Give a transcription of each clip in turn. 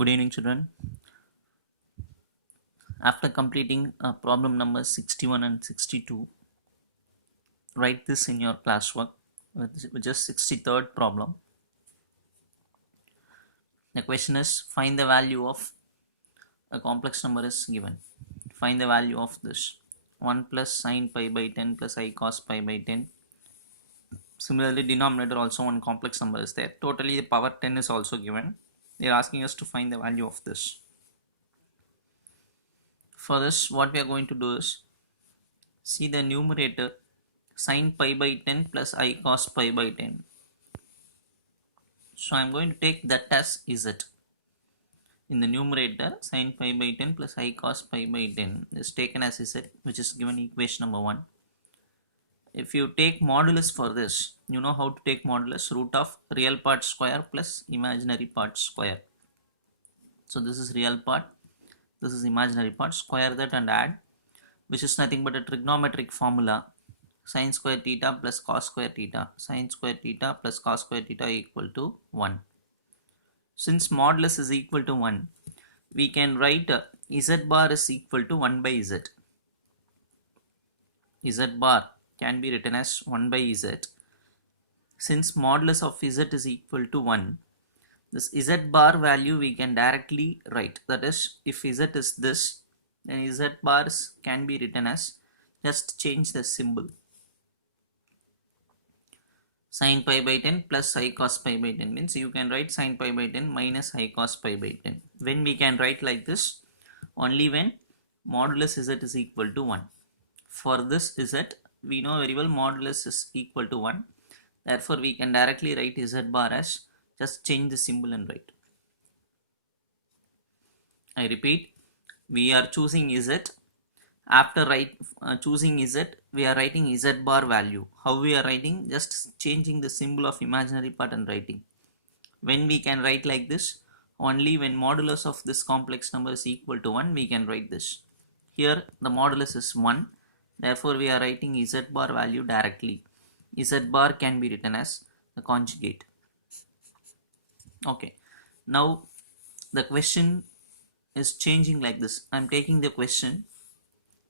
Good evening, children. After completing problem number 61 and 62, write this in your classwork, which is 63rd problem. The question is, find the value of a complex number is given. Find the value of this 1 plus sine pi by 10 plus I cos pi by 10. Similarly, denominator also one complex number is there. Totally, the power 10 is also given. They are asking us to find the value of this. For this, what we are going to do is, see the numerator sine pi by 10 plus I cos pi by 10. So I am going to take that as z. In the numerator, sine pi by 10 plus I cos pi by 10 is taken as z, which is given equation number 1. If you take modulus for this, you know how to take modulus, root of real part square plus imaginary part square. So this is real part, this is imaginary part, square that and add, which is nothing but a trigonometric formula. Sine square theta plus cos square theta, sine square theta plus cos square theta equal to 1. Since modulus is equal to 1, we can write z bar is equal to 1 by z. Z bar can be written as 1 by z. Since modulus of z is equal to 1, this z bar value we can directly write. That is, if z is this, then z bars can be written as, just change the symbol. Sine pi by 10 plus I cos pi by 10 means you can write sine pi by 10 minus I cos pi by 10. When we can write like this? Only when modulus z is equal to 1. For this z, we know very well modulus is equal to 1. Therefore, we can directly write z bar as, just change the symbol and write. I repeat, we are choosing z. After choosing z, we are writing z bar value. How we are writing? Just changing the symbol of imaginary part and writing. When we can write like this? Only when modulus of this complex number is equal to 1, we can write this. Here the modulus is 1. Therefore, we are writing z bar value directly. Z bar can be written as the conjugate. Okay. Now the question is changing like this. I am taking the question.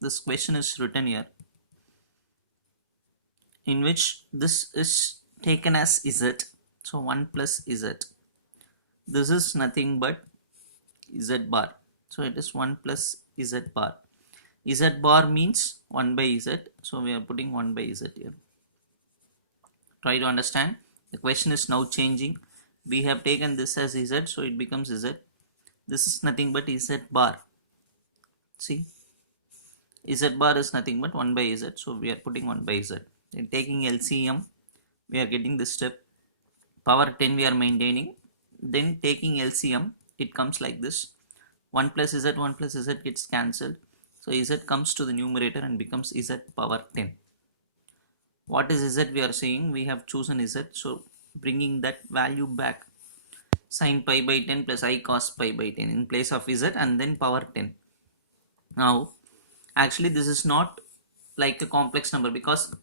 This question is written here, in which this is taken as z. So 1 plus z. This is nothing but z bar. So it is 1 plus z bar. Z bar means 1 by z. So we are putting 1 by z here. Try to understand. The question is now changing. We have taken this as z, so it becomes z. This is nothing but z bar. See, z bar is nothing but 1 by z, so we are putting 1 by z. In taking LCM, we are getting this step. Power 10 we are maintaining. Then taking LCM, it comes like this. 1 plus z, 1 plus z gets cancelled. So z comes to the numerator and becomes z power 10. What is z we are saying? We have chosen z, so bringing that value back. Sine pi by 10 plus I cos pi by 10 in place of z and then power 10. Now, actually this is not like a complex number, because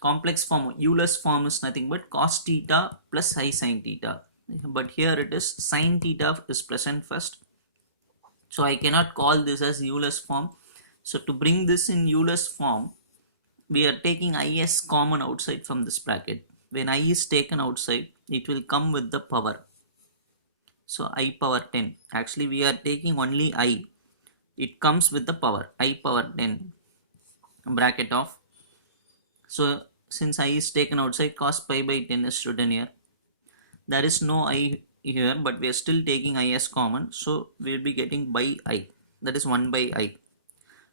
complex form, Euler's form is nothing but cos theta plus I sin theta. But here it is sin theta is present first. So I cannot call this as Euler's form. So to bring this in Euler's form, we are taking I as common outside from this bracket. When I is taken outside, it will come with the power. So I power 10. Actually, we are taking only I. It comes with the power. I power 10 bracket of. So since I is taken outside, cos pi by 10 is written here. There is no I here, but we are still taking I as common. So we will be getting by I. That is 1 by I.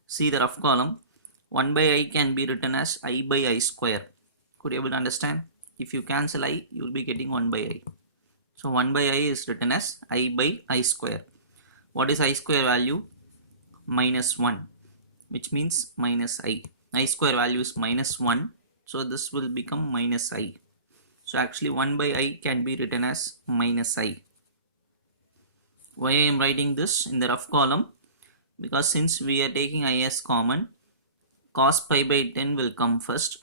See the rough column. 1 by I can be written as I by I square. Could you able to understand? If you cancel I, you will be getting 1 by I. So 1 by I is written as I by I square. What is I square value? Minus 1, which means minus I. I square value is minus 1. So this will become minus I. So actually 1 by I can be written as minus I. Why I am writing this in the rough column? Because since we are taking I as common, cos pi by 10 will come first.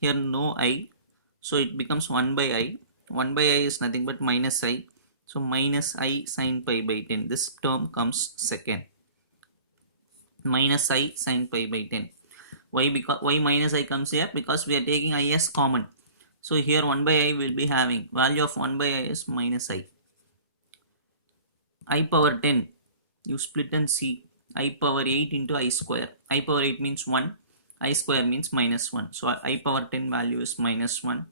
Here no I. So it becomes 1 by I. 1 by I is nothing but minus I. So minus I sine pi by 10. This term comes second. Minus I sine pi by 10. Why? Because why minus I comes here? Because we are taking I as common. So here 1 by I will be having value of 1 by I is minus I. I power 10. You split and see. I power 8 into I square. I power 8 means 1. I square means minus 1. So I power 10 value is minus 1.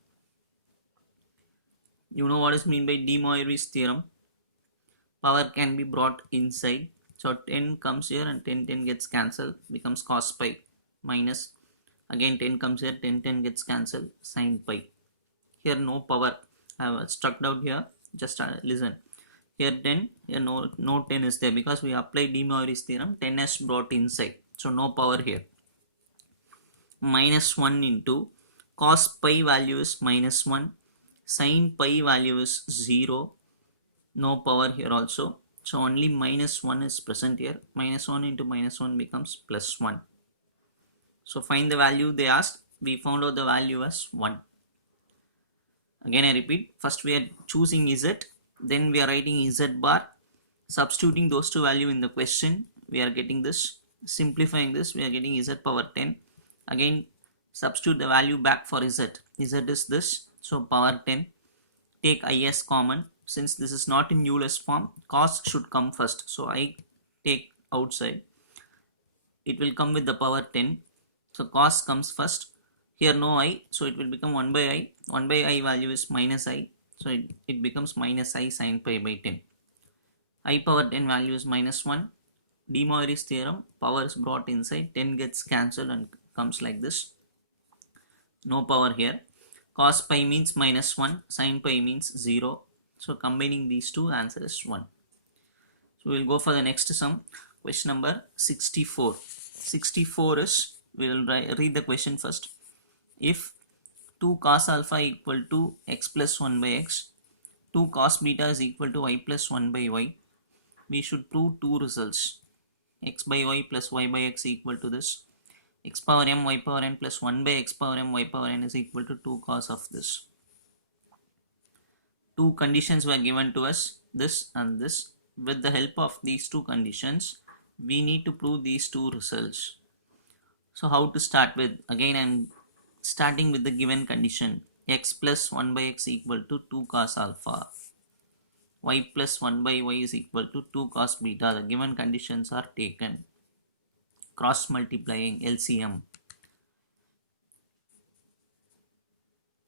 You know what is mean by de Moivre's theorem? Power can be brought inside. So 10 comes here and 10 gets cancelled. Becomes cos pi minus. Again 10 comes here. 10 gets cancelled. Sin pi. Here no power. I have struck out here. Just listen. Here 10, here no 10 is there because we apply de Moivre's theorem. 10 is brought inside. So no power here. Minus 1 into cos pi value is minus 1. Sin pi value is 0. No power here also. So only minus 1 is present here. Minus 1 into minus 1 becomes plus 1. So find the value they asked. We found out the value as 1. Again I repeat. First we are choosing Z. Then we are writing Z bar. Substituting those two values in the question. We are getting this. Simplifying this. We are getting Z power 10. Again substitute the value back for Z. Z is this. So power 10. Take I as common. Since this is not in Euler's form, cos should come first. So I take outside. It will come with the power 10. So cos comes first. Here no I. So it will become 1 by I. 1 by I value is minus I. So it becomes minus I sin pi by 10. I power 10 value is minus 1. De Moivre's theorem. Power is brought inside. 10 gets cancelled and comes like this. No power here. Cos pi means minus 1. Sin pi means 0. So combining these two, answer is 1. So we will go for the next sum. Question number 64. 64 is, we will read the question first. If 2 cos alpha equal to x plus 1 by x, 2 cos beta is equal to y plus 1 by y, we should prove two results. X by y plus y by x equal to this. X power m y power n plus 1 by x power m y power n is equal to 2 cos of this. Two conditions were given to us, this and this. With the help of these two conditions, we need to prove these two results. So how to start with? Again I am starting with the given condition. X plus 1 by x equal to 2 cos alpha. Y plus 1 by y is equal to 2 cos beta. The given conditions are taken. Cross multiplying LCM.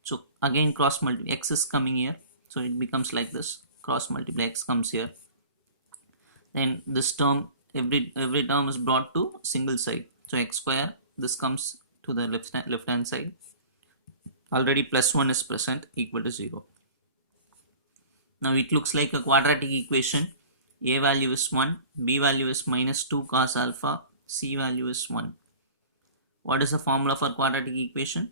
So again cross multiply. X is coming here. So it becomes like this. Cross multiply, x comes here. Then this term, every term is brought to single side. So x square, this comes to the left hand side. Already plus 1 is present, equal to 0. Now it looks like a quadratic equation. A value is 1, B value is minus 2 cos alpha, C value is 1. What is the formula for quadratic equation?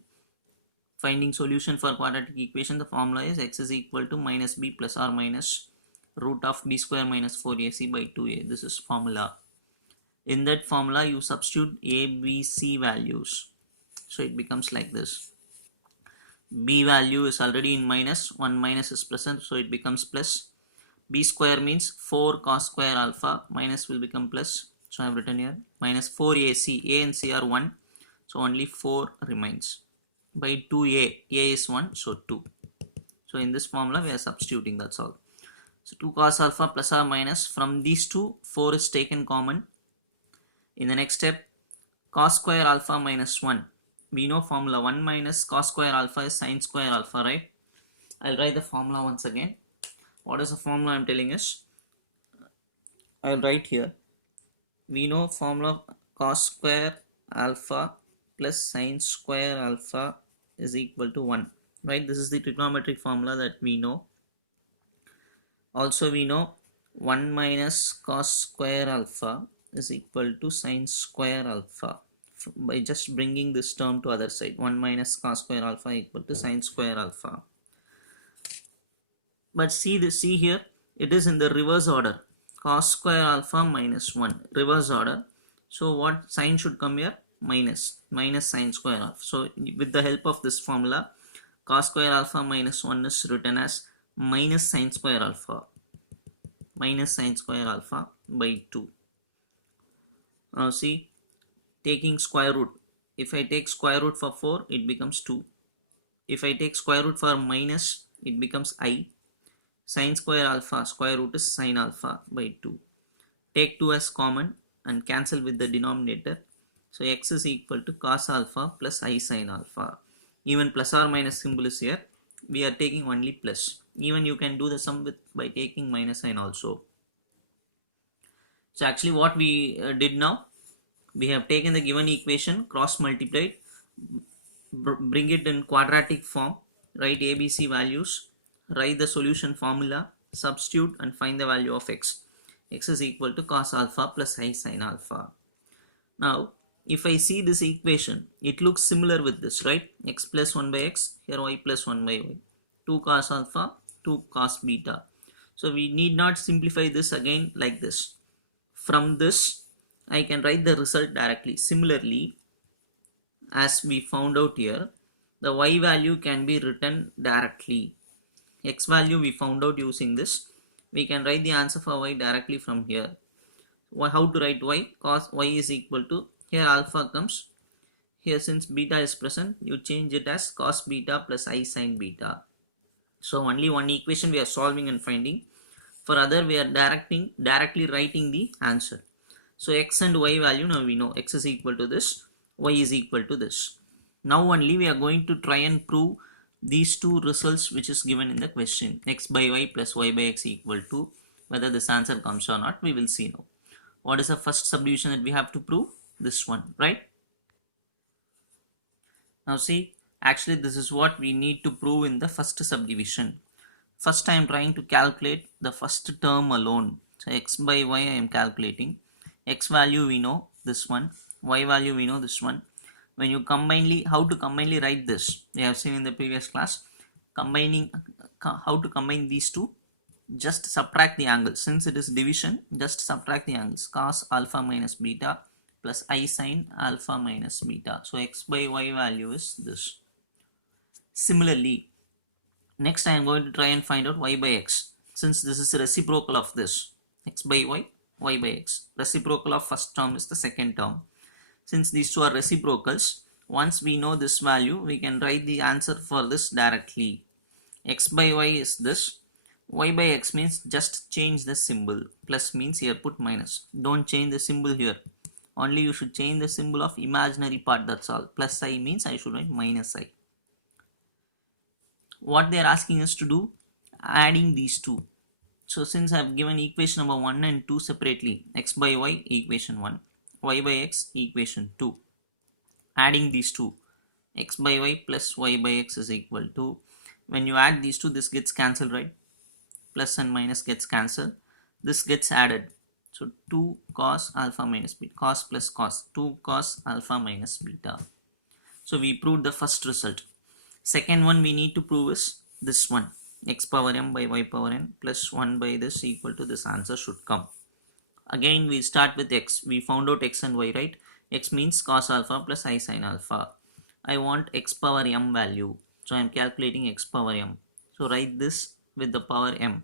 Finding solution for quadratic equation, the formula is x is equal to minus b plus or minus root of b square minus 4ac by 2a. This is formula. In that formula, you substitute a, b, c values. So it becomes like this. B value is already in minus, 1 minus is present, so it becomes plus. B square means 4 cos square alpha, minus will become plus. So I have written here minus 4ac. A and c are 1, so only 4 remains. By 2a, a is 1, so 2. So in this formula we are substituting, that's all. So 2 cos alpha plus or minus, from these two 4 is taken common. In the next step, cos square alpha minus 1. We know formula, 1 minus cos square alpha is sin square alpha, right? I'll write the formula once again. What is the formula I'm telling is? I'll write here. We know formula cos square alpha plus sin square alpha is equal to 1, right? This is the trigonometric formula that we know. Also we know 1 minus cos square alpha is equal to sin square alpha. By just bringing this term to other side, 1 minus cos square alpha equal to sin square alpha. But see here, it is in the reverse order. Cos square alpha minus 1, reverse order. So what sign should come here? Minus sin square alpha. So with the help of this formula, cos square alpha minus 1 is written as minus sin square alpha. minus sine square alpha by 2. Now see, taking square root, if I take square root for 4, it becomes 2. If I take square root for minus, it becomes I. Sine square alpha, square root is sine alpha by 2. Take 2 as common and cancel with the denominator. So x is equal to cos alpha plus I sine alpha. Even plus or minus symbol is here. We are taking only plus. Even you can do the sum with by taking minus sign also. So actually what we did now, we have taken the given equation, cross multiplied, bring it in quadratic form, write ABC values, write the solution formula, substitute and find the value of x. X is equal to cos alpha plus I sin alpha. Now if I see this equation, it looks similar with this, right? X plus 1 by x, here y plus 1 by y. 2 cos alpha, 2 cos beta. So we need not simplify this again like this. From this, I can write the result directly. Similarly, as we found out here, the y value can be written directly. X value we found out using this. We can write the answer for y directly from here. How to write y? Cos y is equal to, here alpha comes, here since beta is present, you change it as cos beta plus I sin beta. So only one equation we are solving and finding. For other we are directly writing the answer. So x and y value, now we know x is equal to this, y is equal to this. Now only we are going to try and prove these two results which is given in the question. X by y plus y by x equal to, whether this answer comes or not, we will see now. What is the first subdivision that we have to prove? This one, right? Now see, actually this is what we need to prove in the first subdivision. First I am trying to calculate the first term alone. So x by y I am calculating. X value we know this one, y value we know this one. When you combinely, how to combinely write this, we have seen in the previous class. Combining, how to combine these two, just subtract the angles. Since it is division, just subtract the angles. Cos alpha minus beta plus I sin alpha minus beta. So x by y value is this. Similarly, next I am going to try and find out y by x. Since this is a reciprocal of this, x by y, y by x. Reciprocal of first term is the second term. Since these two are reciprocals, once we know this value, we can write the answer for this directly. X by y is this. Y by x means just change the symbol. Plus means here put minus. Don't change the symbol here. Only you should change the symbol of imaginary part, that's all. Plus I means I should write minus I. What they are asking us to do, adding these two. So since I have given equation number 1 and 2 separately, x by y equation 1, y by x equation 2. Adding these two, x by y plus y by x is equal to, when you add these two, this gets cancelled, right? Plus and minus gets cancelled. This gets added. So 2 cos alpha minus beta, cos plus cos, 2 cos alpha minus beta. So we proved the first result. Second one we need to prove is this one, x power m by y power n plus 1 by this equal to this answer should come. Again we start with x. We found out x and y, right? X means cos alpha plus I sin alpha. I want x power m value. So I am calculating x power m. So write this with the power m.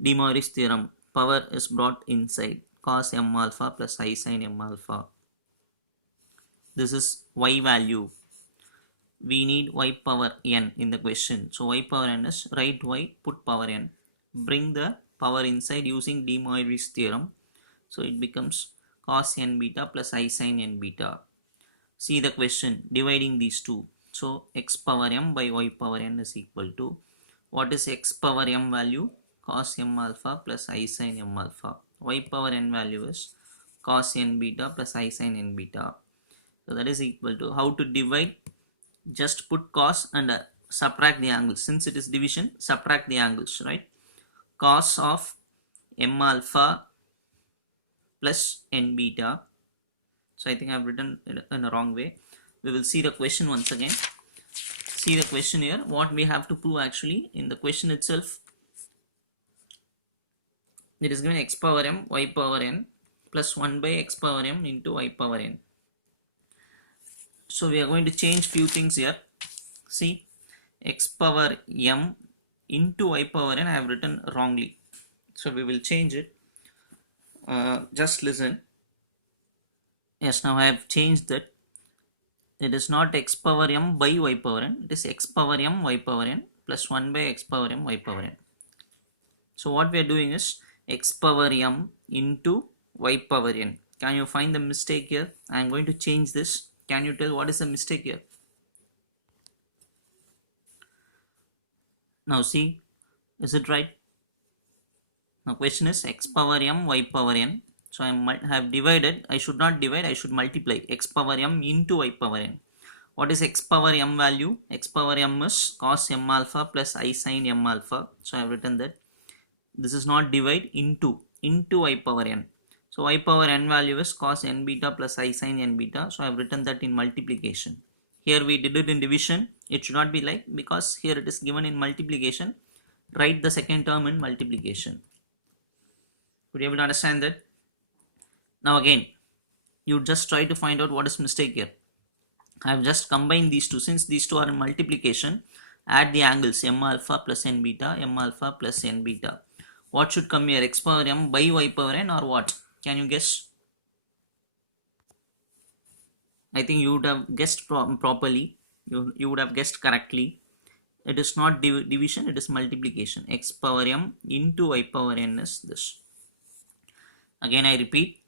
De Moivre's theorem. Power is brought inside. Cos m alpha plus I sin m alpha. This is y value. We need y power n in the question. So y power n is, write y, put power n. Bring the power inside using De Moivre's theorem. So it becomes cos n beta plus I sin n beta. See the question, dividing these two. So x power m by y power n is equal to, what is x power m value? Cos m alpha plus I sin m alpha. Y power n value is cos n beta plus I sin n beta. So that is equal to, how to divide? Just put cos and subtract the angles. Since it is division, subtract the angles, right? Cos of m alpha plus n beta. So I think I have written it in a wrong way. We will see the question once again. See the question here. What we have to prove actually in the question itself. It is given x power m, y power n plus 1 by x power m into y power n. So we are going to change few things here. See, x power m into y power n I have written wrongly. So we will change it. Just listen. Yes, now I have changed that. It is not x power m by y power n, it is x power m y power n plus 1 by x power m y power n. So what we are doing is x power m into y power n. Can you find the mistake here? I am going to change this. Can you tell what is the mistake here? Now see, is it right? Now question is x power m y power n. So I have divided. I should not divide, I should multiply x power m into y power n. What is x power m value? X power m is cos m alpha plus I sin m alpha. So I have written that. This is not divide, into y power n. So y power n value is cos n beta plus I sin n beta. So I have written that in multiplication. Here we did it in division. It should not be like, because here it is given in multiplication. Write the second term in multiplication. Could you able to understand that? Now again, you just try to find out what is mistake here. I have just combined these two. Since these two are in multiplication, add the angles m alpha plus n beta, m alpha plus n beta. What should come here? X power m by y power n, or what? Can you guess? I think you would have guessed properly. You would have guessed correctly. It is not division, it is multiplication. X power m into y power n is this. Again I repeat,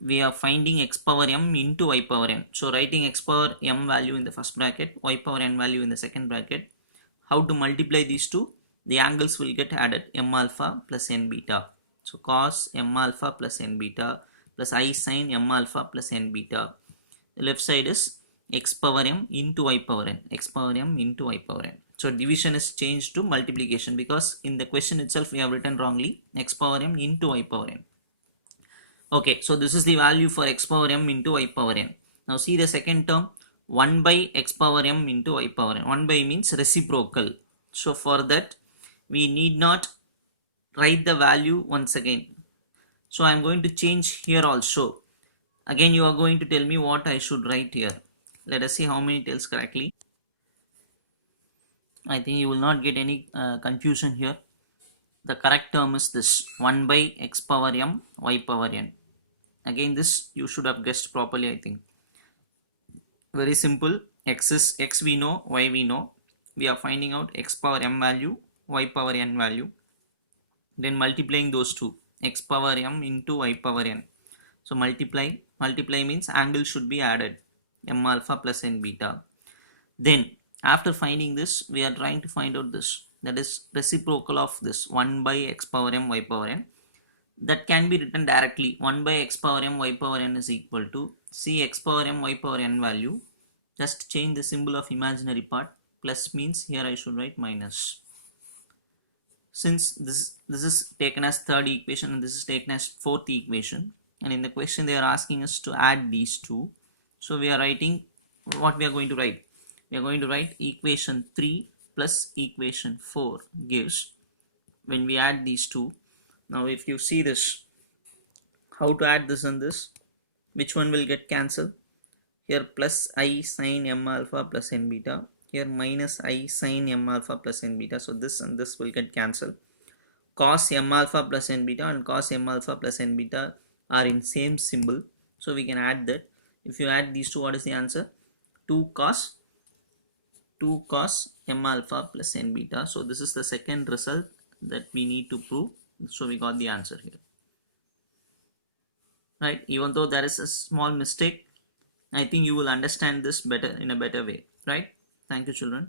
we are finding x power m into y power n. So writing x power m value in the first bracket, y power n value in the second bracket. How to multiply these two? The angles will get added, m alpha plus n beta. So cos m alpha plus n beta plus I sin m alpha plus n beta. The left side is x power m into y power n, x power m into y power n. So division is changed to multiplication, because in the question itself we have written wrongly x power m into y power n. Okay, so this is the value for x power m into y power n. Now see the second term, 1 by x power m into y power n. 1 by means reciprocal. So for that we need not write the value once again. So I am going to change here also. Again you are going to tell me what I should write here. Let us see how many tells correctly. I think you will not get any confusion here. The correct term is this, 1 by x power m y power n. Again this you should have guessed properly, I think. Very simple. X is x we know, y we know. We are finding out x power m value, y power n value. Then multiplying those two, x power m into y power n. So multiply means angle should be added, m alpha plus n beta. Then after finding this, we are trying to find out this, that is reciprocal of this 1 by x power m y power n. That can be written directly. 1 by x power m y power n is equal to, see x power m y power n value, just change the symbol of imaginary part. Plus means here I should write minus. Since this is taken as third equation and this is taken as fourth equation, and in the question they are asking us to add these two, so we are writing what we are going to write. We are going to write equation 3 plus equation 4 gives, when we add these two. Now if you see this, how to add this and this, which one will get cancelled? Here plus I sin m alpha plus n beta, here minus I sin m alpha plus n beta. So this and this will get cancelled. Cos m alpha plus n beta and cos m alpha plus n beta are in same symbol, so we can add that. If you add these two, what is the answer? 2 cos m alpha plus n beta. So this is the second result that we need to prove. So we got the answer here, right? Even though there is a small mistake, I think you will understand this better, in a better way, right? Thank you, children.